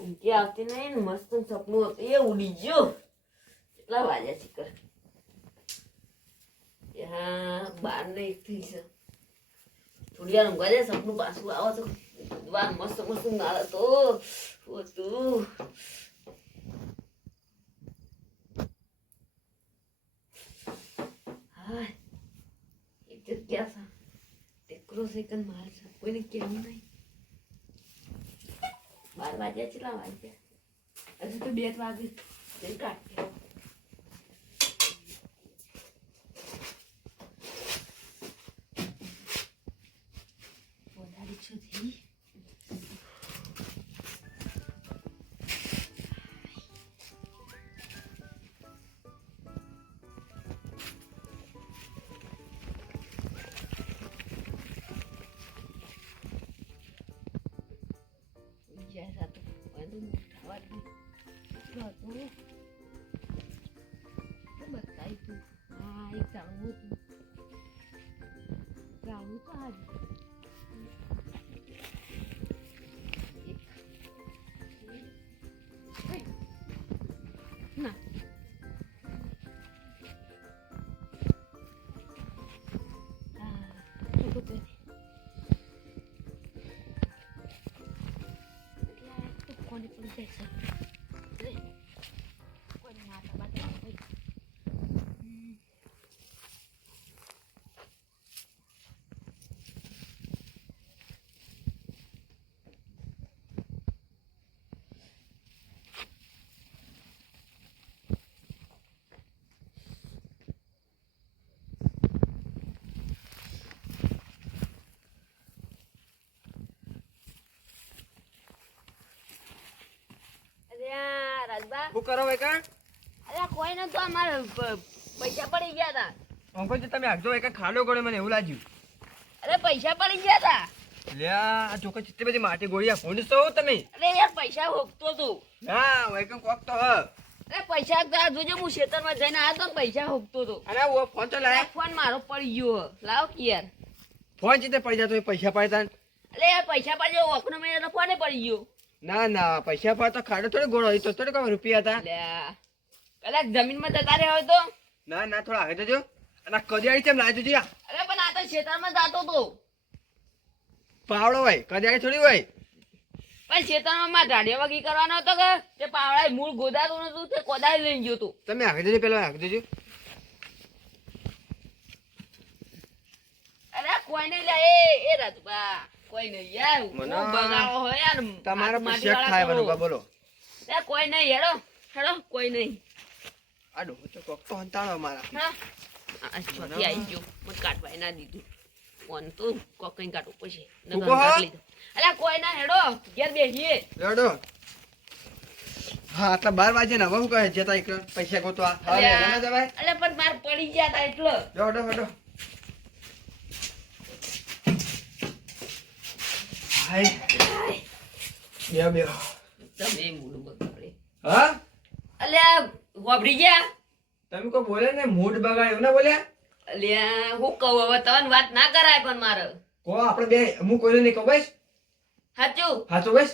ઊંઘી આવતી નહીં ને મસ્ત સપનું હતું એ ઉડી ગયો. કેટલા વાગ્યા છે કર? હા 12 થઈ છે. થોડી વાર ઊંઘવા જાય સપનું પાછું આવો તો ભગવાન મસ્ત મસ્ત મારે તો હતું. હા એક જગ્યા છે ટેકરો સેકન્ડ મારે છે કોઈને કેવું નહીં. 12 વાગ્યા કેટલા વાગ્યા? હજુ તો 2 વાગે જઈ કાઢ વધારે છું થઈ. શું કરો ભાઈ કાં? અરે કોઈ નતો અમારે પૈસા પડી ગયા હતા. અંકલ તમે આગજો એક ખાડો ગળ્યો મને એવું લાગ્યું. અરે પૈસા પડી ગયા હતા. લ્યા આ ચોખા ચિત્તે બધી માટી ગોળ્યા ફોન તો તમે. અરે યાર પૈસા હોકતો તું. ના વૈકમ કોક તો હ. અરે પૈસા જોજે હું ખેતરમાં જઈને આવ્યો તો પૈસા હોકતો તો. અરે ઓ ફોન તો લાય. ફોન મારો પડી ગયો લાવ કે યાર. ફોન ચિત્તે પડી જતો પૈસા પાડતા. અરે યાર પૈસા પાડજો ઓકનો મેં તો ફોને પડી ગયો. ના ના પૈસા પર તો ખાડો થોડો ગોળો તો થોડો કમ રૂપિયા હતા. લ્યા કદાચ જમીનમાં જતા રહ્યા હોય તો. ના ના થોડા આગળ જજો. અને કડિયાળી કેમ લાવજો જી? અરે પણ આ તો ખેતરમાં જાતો તો. પાવડો હોય કડિયાળી થોડી હોય. પણ ખેતરમાં માં ઢાડિયા વગી કરવાનો હતો કે તે પાવડા મૂળ ગોદાતું નતું તે કોદાળી લઈને ગયો તો. તમે આગળ જજો પેલા આગળ જજો. અરે કોઈ નહીં લે એ રાજબા કોઈ નહીં યાર મને બગાડો હોય યાર તમારા પર શેક થાય બરોબર બોલો. એ કોઈ નહીં હેડો હેડો કોઈ નહીં. આડો તો કોક તો હંતાણો મારા. હા આ છોટી આવી ગયો મને કાઢવા ના દીધું. ફોન તો કોક કઈ કાઢવું પછી અરે કોઈ ના હેડો ઘેર બેસીએ હેડો. હા આટલા 12 વાગે ને હવે શું કહે જતા એક પૈસા ગોતવા હવે ના જવાય. અરે પણ માર પડી ગયા તા એટલે હેડો હેડો. હાય બે તમે મૂડ બગાડે. હા અલ્યા વાપરી ગયા તમે કો બોલે ને મૂડ બગાડ્યો ના બોલ્યા. અલ્યા હું કહું હવે તમને વાત ના કરાય પણ મારે કો આપણે બે હું કોઈને નહીં કહું બસ. સાચું સાચું બસ.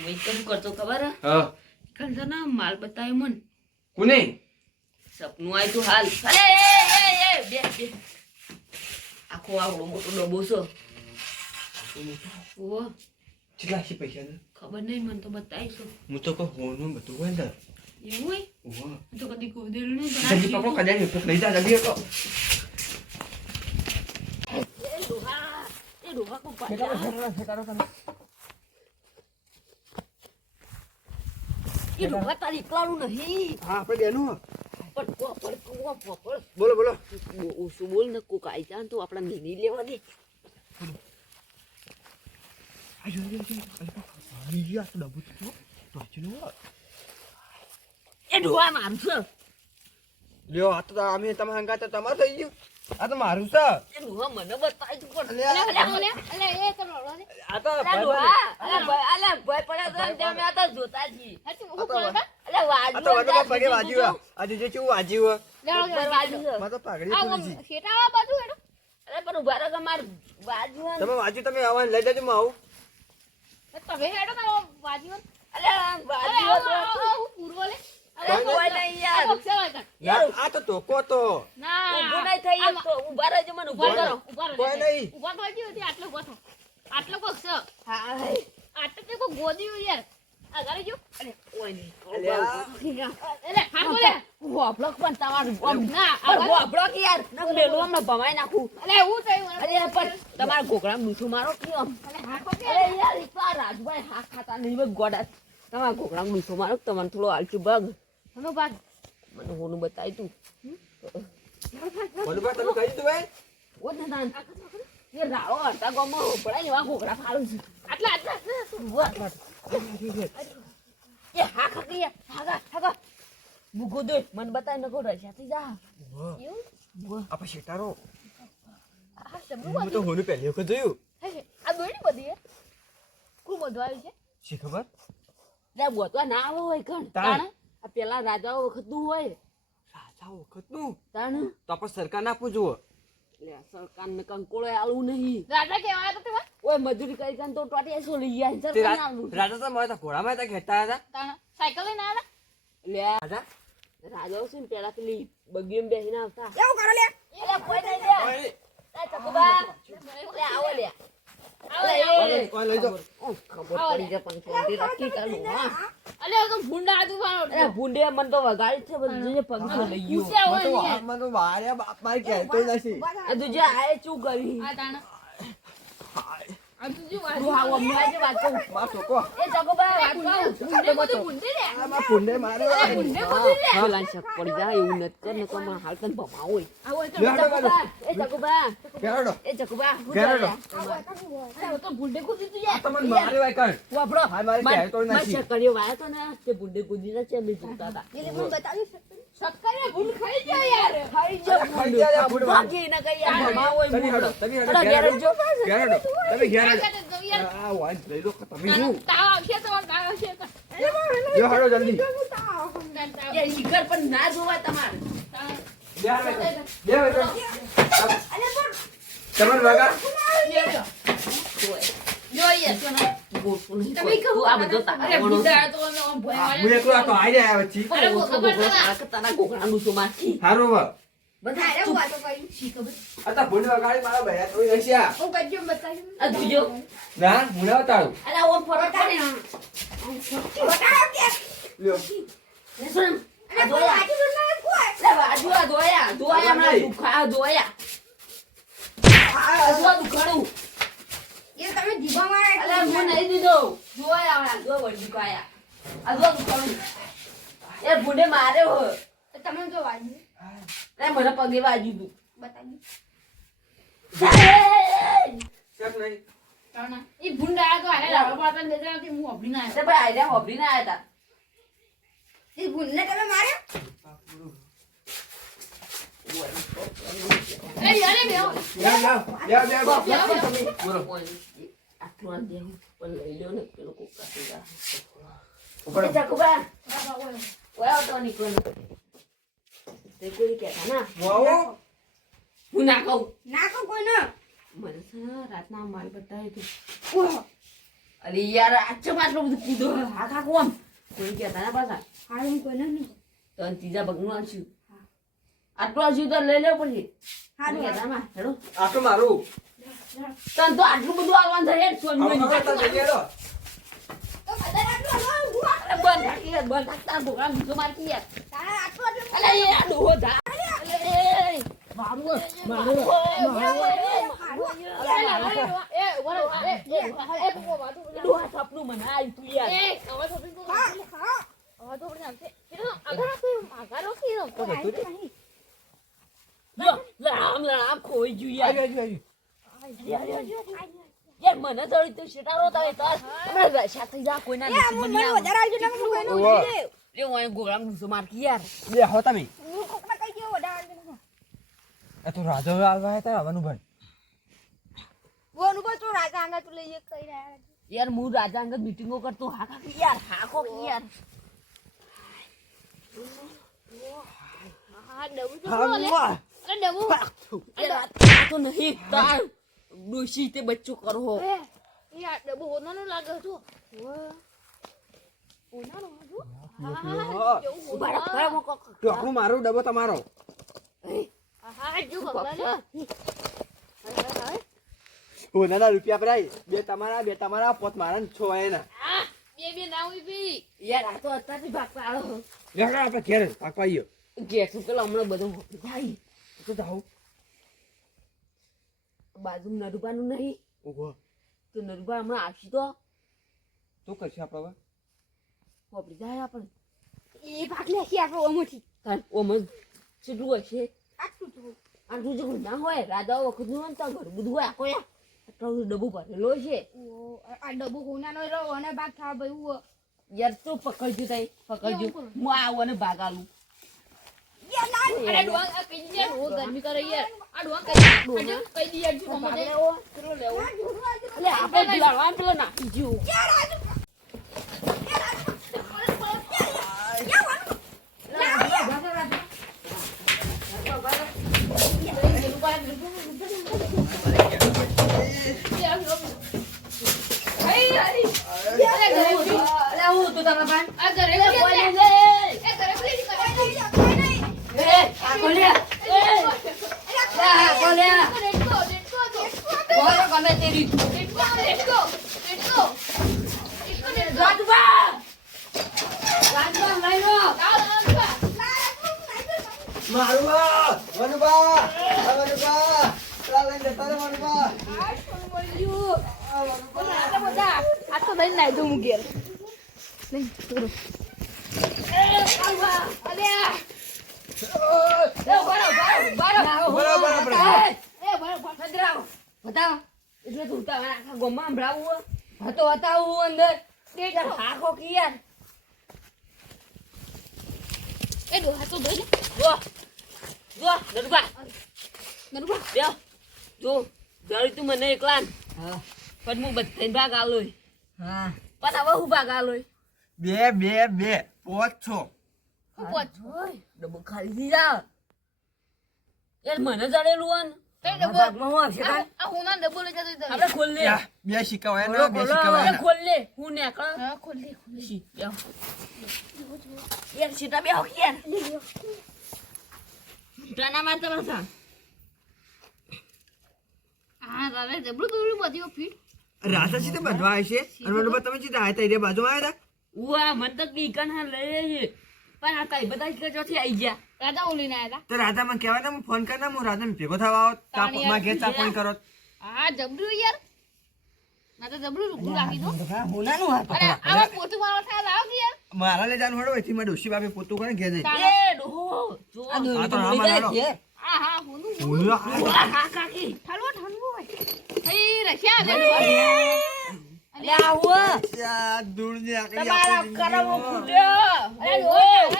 હું કેમ કરતો ખબર હા કંસા ના માલ બતાવ્યો મન કોને સપનું આવ્યું તું હાલ. અરે એ બે આખો આવડો મોટો ડબ્બો છે. ઓ કેટલા છે પૈસા ને ખબર નહીં મને તો બતાવીશું. હું તો કહું હોનું બધું હોય ને એવું હોય ઓહો તો કદી ગોદેલ નહીં જલ્દી પકડો કદાચ તો લઈ જા જલ્દી હતો. એ ડોહા કો પાડ્યા એ ડોહા તારી એકલાનું નહીં. હા આપણે બેનું પણ બોલો બોલો. ઓછું બોલ ને કોક આવી જાય તો આપણા નીની લેવા દે. એ ડોહા મારું છે. લ્યો આ તો અમે તમારા હંગા તો તમારું થઈ ગયું. આ તો મારું છે. એ ડોહા મને બતાવી તું પણ આ તો ભાઈ પડે તો અમે આ તો જોતા છીએ. અલે વાજુ આજે જે કેવું વાજ્યું વાજુ માં તો પાઘડી ખુલી છે. અરે પણ ઉભા રહો કે માર વાજુ તમે વાજ્યું તમે આવા લઈ જજો હું આવું. તમે હેડો ને વાજીઓ અલ્યા અરે બાજુ આવો પૂરો લે અરે કોઈ નહીં યાર યાર આ તો ધોકો તો ના ઊભું નહીં થઈ એક તો ઊભા રહેજો મને ઊભો કરો કોઈ નહીં. ઉભા થજો હતી આટલો ઉભા થો આટલો કોક છે હા આટલો તે કોક ગોદી યાર આ ગાડી જો અરે કોઈ નહીં અલ્યા. એટલે હાકો લે વોબ્લોક પણ તમારું આમ ના અરે વોબ્લોક યાર ન મેલું હમણાં ભમાઈ નાખું અલે હું થયું અરે પણ તમારા ઘોઘરામાં ડૂસું મારો કેમ અલે હાકો કે અરે યાર એકલા રાજભાઈ હા ખાતા નહીં બસ ગોડા તમારા ઘોઘરામાં ડૂસું મારો તમને થોડો હાલચું ભાગ હનો બાદ મને હોનું બતાય તું બોલું બા તમે કહી દીધું ભાઈ ઓ દાદા એ રાવો હતા ગોમાં પડાય એવા ઘોઘરા ફાડું છું આટલા આટલા એ હા ખાકી હાગા હાગા મુગો દે મને બતાય નકો રશાથી જા એવું આપણે શેટારો આ સબુ હું તો હોનું પહેલી વખત જોયું હે આ દોડી બધી હે કોણ બધું આવ્યું છે શી ખબર લે બોતવા ના આવો હોય કણ તાણ આ પેલા રાજાઓ વખતનું હોય રાજા વખતનું તાણ તો આપણે સરકાર ના આપવું જુઓ લે સરકારને કંકોળે આલું નહીં રાજા કેવા હતા તમે ઓય મજૂરી કરી કાન તો ટોટી એસો લઈ ગયા તે સરકાર આલું રાજા તો મારા ઘોડામાં હતા ખેંચતા હતા તાણા સાયકલ લઈને આવ્યા લે રાજા રાજાઓ છે ને પેલા પેલી બગીમાં બેસીને આવતા કેવું કરો લે એટલે કોઈ નહીં લે કોઈ એ ચકુબા લે આવો લે નહીં, કોઈ લઈ જાઓ. ખબર પડી જાય પણ શાંતિ રાખી કાલું હા અલે તો ભૂંડા આજુ મારો અરે ભૂંડે મને તો વગાડી છે બધું જે પગસો લઈ ગયો પૂછ્યા મને તો હોય ને હાથમાં તો માર્યા બાપ મારી કહેતો નથી એ તું જે આએ શું કરી આ તાણા આ તું જો તું હા હમણાં જે વાત કહું માર છોકરો એ ચકુબા વાત ભૂંડે બધું ભૂંડે લે આમાં ફૂંડે માર્યો અરે ભૂંડે બધું લે કહું લાન શક પડી જાય એવું નથી કર ને કમા હાલ તને ભમા હોય આવો તો લે. ચકુબા એ ચકુબા ગેરડો એ ચકુબા હું ગેરડો. અરે તો ભૂંડે કૂદી તું યાર તમને માર્યો હોય કણ વાપરો હા, મારી કહેતો નથી. કર્યો વાયો તો ને તે ભૂંડે કૂદીને છે બે જોતા હતા શક્કરે ભૂંડ ખાઈ જાય યાર ખાઈ ખાઈ જાય યાર, ભૂંડ ભાગી ન કઈ યાર ભમા હોય તમે હેડો, મૂંગો. તમે હેડો, અરે ઘેર જ જો. ગેરડો તમે ગેરડો યાર આ વાંચ લઈ લો તમે શું તાવ આવશે તો તાવ આવશે તો જો હેડો જલ્દી એ શિખર પણ ના જોવા તમારે બે હવે તમારે વાગા જોઈએ ગોઠવું નહીં તમે પડતું. આ બધો તારો અરે વણો. ભૂંડા તો અમે આમ ભોય હું એકલો આ તો આઈ રહ્યા વચ્ચે અરે બહુ ખબર ગોગો, ના. આ તારા ગોગળાનું શું માથી? હારું હવે બધા ચૂપ. આ તો ભૂંડ વગાડી મારા ભયા તોય નસ્યા આ જોજો. ના હું ના ઉતારું અરે ઓમ ફરો કોને? લ્યો લે સુન. આ જોયા. લે બાજુ આ જોયા. જોયા હમણાં દુખા આ જોયા. આ જો દુખાડું. અરે હું નહીં દીધો. જોયા હમણાં. જો વળી દુખાયા. આ જો દુખાડું. એ ભૂંડે માર્યો હો. લે મને પગે વાગ્યું તું. શેક નહીં ઈ ભૂંડા આ તો આને લાડવા પાડતા ને દેતા નથી હું અભડી ના તે ભાઈ આયલા હોભરીને આયા તા. એ યાર બે બોલો આટલું આ દેવું પણ લઈ લ્યો ને પેલો કોક કાઢી જા. ઉપર એ ચકુબા, ઓય આવતો નીકળો ને. તે કોઈ કહેતા ના. વાવો હું ના કહું. મને છે ને રાતના મારી બતાવી હતી. અરે યાર આચમ આટલું બધું કૂદો હા ખા કોમ કોઈ કહેતા ના પાછા. તો આ ત્રીજા પગનું આલ્યું. આટલું આલ્યું તો લઈ લેવું પડશે. કોઈ કહેતા ના, હેડો. આ તો મારું તને તો આટલું બધું આવવાનું થાય હેડ સોનીઓની. હવે તો જઈએ રો અરે બંધ રાખી યાર, બંધ રાખ. તારા છોકરાને ગુસ્સો મારતી યાર. અલે એ આ ડોહો જા. અલે એ મારું મારું ડોહા થપનું મને આવ્યું તું યાર. લો, લડામ ખોઈ ગયું યાર. યાર મને થોડી તું શેટારો થાય તાર હમણાં રશા થઈ જા કોઈના નસીબમાં નહીં આવે. લે ઓય ગોળામાં ગુસ્સો મારતી યાર. લે હો તમે આ તો રાજા આવવા હતા આવવાનું ભાઈ યાર હું રાજા અંગત મીટિંગો કરતો હા કાકી યાર હા કો યાર. યાર આ તો નહીં તાર ડોશી તે બચ્ચો કરો. એ આ ડબ્બો હોનાનો લાગે છો હોનાનો હજુ ઉભા રહો, ઉભા રહો, કોક. ટોકરું મારું ડબ્બો તમારો હા જો ગગલા ઓનાના રૂપિયા ભરાય બે તમારા પોત મારા ને 6 એના આ બે ના હોય બી યાર આ તો અત્યારથી ભાગતા આવો લેખા આપણે ઘેર પાકવા આવીયો ગેસ પેલા હમણાં બધું ભાઈ તો જાવ બાજુ નરુબાનું નહીં ઓહો તો નરુબા હમણાં આવશે તો તો કરશે આપણે વાપરી જાય આપણે એ ભાગ લે કે આપણો ઓમોથી તાર ઓમજ કેટલું હશે આટલું તો આ તું જે ના હોય રાજા વખત નું તો ઘર બધું હોય આખો યાર આટલો ડબ્બો ભરેલો છે ઓ આ ડબ્બો હોનાનો રહ્યો અને ભાગ થા ભાઈ યાર તો પકડજો તઈ પકડજો હું આવું અને ભાગ આલું અરે ડોંગ આ કઈ દે રો ગરમી કરે યાર આ ડોંગ કઈ દે યાર જો મને કેટલો લેવો એટલે આપણે દિવાળવા પેલો નાખી જો મારુબા વનુબા વનુબા ચાલે જતા રે વનુબા આ તો દઈ નાઈ દઉં ઘેર નહીં થોડું એટલે તું તારા આખા ગોમાં સંભળાવું હતો બતાવું અંદર હાખો કે યાર એ ડો હાથો દઈ જો જો નરુબા નરુબા લ્યો જો જરી તું મને એકલા હા પણ હું બધાને ભાગ આલોય હા પણ હવે હું ભાગ આલોય બે પોચ છો પોચ ડબ્બો ખાલી થઈ જા યાર મને જડેલું હોય ને તે ડબ્બો ભાગમાં હું આવશે કાંઈ? આ હોના ડબ્બો લઈ જતો આપણે ખોલ લે બે શીખવાય ખોલો, ના બે ખોલો, શીખવાય આપણે ના ખોલ લે હું નેકળ હા ખોલ દે શી લ્યો યાર સીટા બે હોકી યાર ટાના મારતા પાછા હા રાવે જબરું દૂર બધી ફીટ રાતા સીધે બધવા આવે છે અને વનુબા તમે સીધા આયા તા એ બાજુમાં આવ્યા હતા ઉવા મન તો બીકન હા લઈ લેજે પણ આ કઈ બધા કે ચોથી આવી ગયા રાધા ઓલીને આયા તો રાધા મને કહેવાય ને હું ફોન કરીને હું રાધા ભેગો થવા આવો તાપમાં ઘેર ચા પાણી કરો હા જબરું યાર ના તો જબરું રૂપું રાખી દો હોનાનું હાથ અરે આવા પોતું મારવા થાય લાવ યાર મારા લઈ જાનું હડો એથી મારે ડોશી બાપે પોતું કરે ઘેર જઈ એ ડોહો જો આ તો ના મારો હા હા હોનું હા કાકી ઠાલવો ઠાલવો એ રખ્યા લે અલે આવો દૂરની આકડી તમારા કરમો ફૂટ્યો અરે ઓ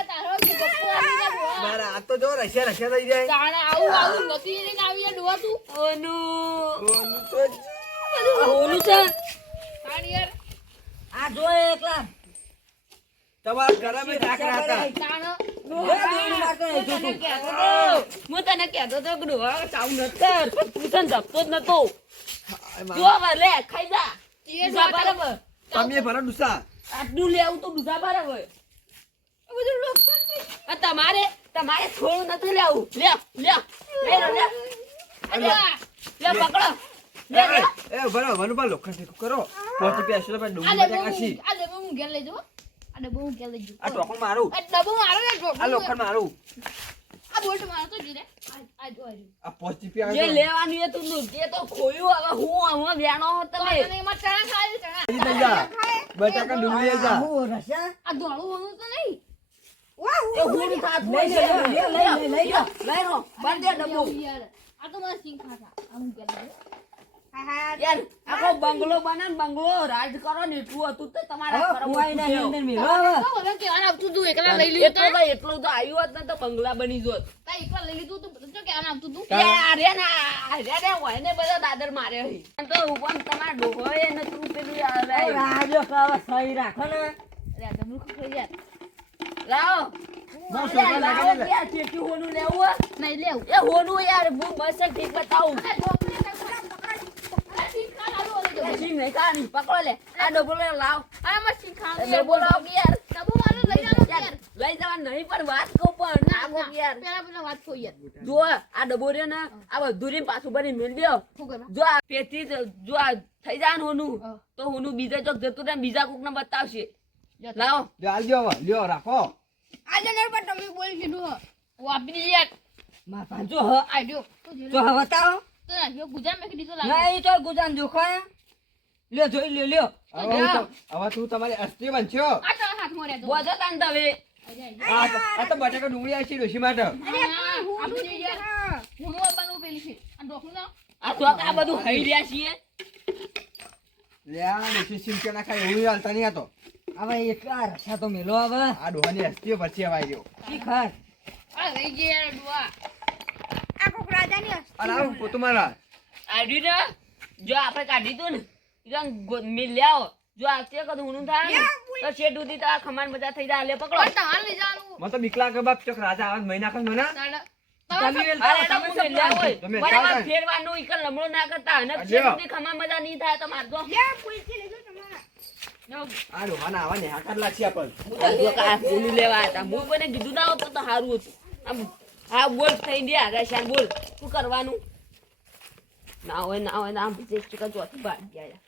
તારો ગપ્પો આવી જા મારા આ તો જો રશિયા થઈ જાય જાણે આવું નથી લઈને આવી ડોવા તું ઓનું ઓનું તો ઓનું છે કાણ યાર આ જો એકલા તમારા ઘરમાં ટાકરા હતા કાણ હું તને કહેતો તો કે ડોહા ચાવ ન કર પણ તું તને જપતો જ નતો જો હવે લે ખાઈ જા દુસા બરાબર તમે ભરો ડુસા આટલું લેવું તો દુસા બરાબર બધું લોક આ તમારે થોડું નથી લેવું લે લે પકડો લે એ ભરો વનુબા લોખંડ ઠીક કરો પોતી પેસો તો ડુંગળી આ બટાકા સી ડબ્બો હું ઘેર લઈ જાઉં આ ડબ્બો હું ઘેર લઈ જાઉં આ ટોકણ મારું આ ડબ્બો મારો ને આ લોખંડ મારું આ બોલ્ટ મારો તો જીરે આ જો આ પોતી પે જે લેવાનું એ તું તે તો ખોયું હવે હું આમાં વ્યાણો તમે અને એમાં ચણા ખાય ચણા લઈ જા બટાકા ડુંગળી જા આ ધોળું હોનું તો નહીં એ હું થાત લઈ લો બંધ દે ડબ્બો યાર આ તો મને સિંગ ખાતા આ હું ઘેર લઈ જાઉં યાર આખો બંગલો બને ને બંગલો રાજ કરો ને એટલું હતું તો તમારા કરવાય નહીં અંદર તો મને કેવાનું આવતું તું એકલા લઈ લીધું તો એટલું તો આવ્યું હોત ને તો બંગલા બની જોત તા એકલા લઈ લીધું તો તો કેવાનું આવતું તું યાર રે હોય ને બધા દાદર મારે તો પણ તમારા ડોહો એ નતું પેલું રાજો કાવા સહી રાખો ને અરે આ મૂર્ખ થઈ યાર લાવો બસ છોકરા લાવો લાગે યાર ચેટી હોનું લેવું નહીં લેવું એ હોનું યાર હું મસ્ત ઠીક બતાવું આ ઠીક ખાવાનું સિંગ નહીં ખાવાની પકડો લે આ ડબો લે લાવ આ મશીન ખાવાનું ડબો લાવ કે યાર ડબ્બો વાળો લઈ જાઓ યાર લઈ જવા નહીં પણ વાત કહું પણ નાગો કે યાર પેલા વાત કહો યાર જો આ ડબો રે ને આ બધું રે પાછું ભરી મેલ દો શું કરવા જો આ પેથી જો આ થઈ જાય ને હોનું તો હોનું બીજા ચોક જતું રહે બીજા કોક ને બતાવશે લાવો લ્યો આલજો હવે લ્યો રાખો આજે નર પર તમે બોલ કીધું ઓ આપી દીધી યાર માં પાંચો હ આઈડિયો જો હવે બતાવો તો નાખ્યો ગુજામ મેં કીધું લાગે નહીં તો ગુજાન જોખાય લ્યો જોઈ લ્યો હવે તું તમારી અસ્તી બનશો આ તો હાથમાં રહેતો બોજો તાન તવે આ તો બટાકા ડુંગળી આવી છે ડોશી માટે આપી દીધી યાર હું બનવું પેલી છે આ ડોકલું ના આ તો આ બધું ખાઈ રહ્યા છીએ લે આ ડોશી સિંચો ના ખાય એવું હાલતા નહીં આ તો હવે એટલા રખા તો મેલો હવે આ ડોહાની અસ્તી પછી હવે આવી ગયો ઠીક હા આ લઈ ગયા યાર ડુઆ આ કોક રાજાની અરે આવું પોતું મારા આડ્યું ને જો આપણે કાઢી દઉં ને રંગ મિલ લ્યાવો જો આ તે કદું હુનું થાય ને તો શેડ ઉધી તો આ ખમાન બધા થઈ જાય લે પકડો પણ તમારે લઈ જવાનું મને તો બીકલા કે બાપ ચોક રાજા આવાજ મહિના ખન મને તમે અરે એનો હું મિલ લ્યાવો હોય તમે બરાબર ચાલો. ફેરવાનું ઈકલ લમણો ના કરતા અને લ્યો. શેડ ઉધી ખમાન બધા નહીં થાય તો મારજો આ ડોહાના આવા ને હાકર લાગશે આપણ હું તો આ બોલું લેવા હતા હું કોઈને કીધું ના હોત તો સારું હતું આમ હા બોલ થઈ ગયા રશાન બોલ શું કરવાનું ના હોય ના આમ ચોથી બાદ ગયા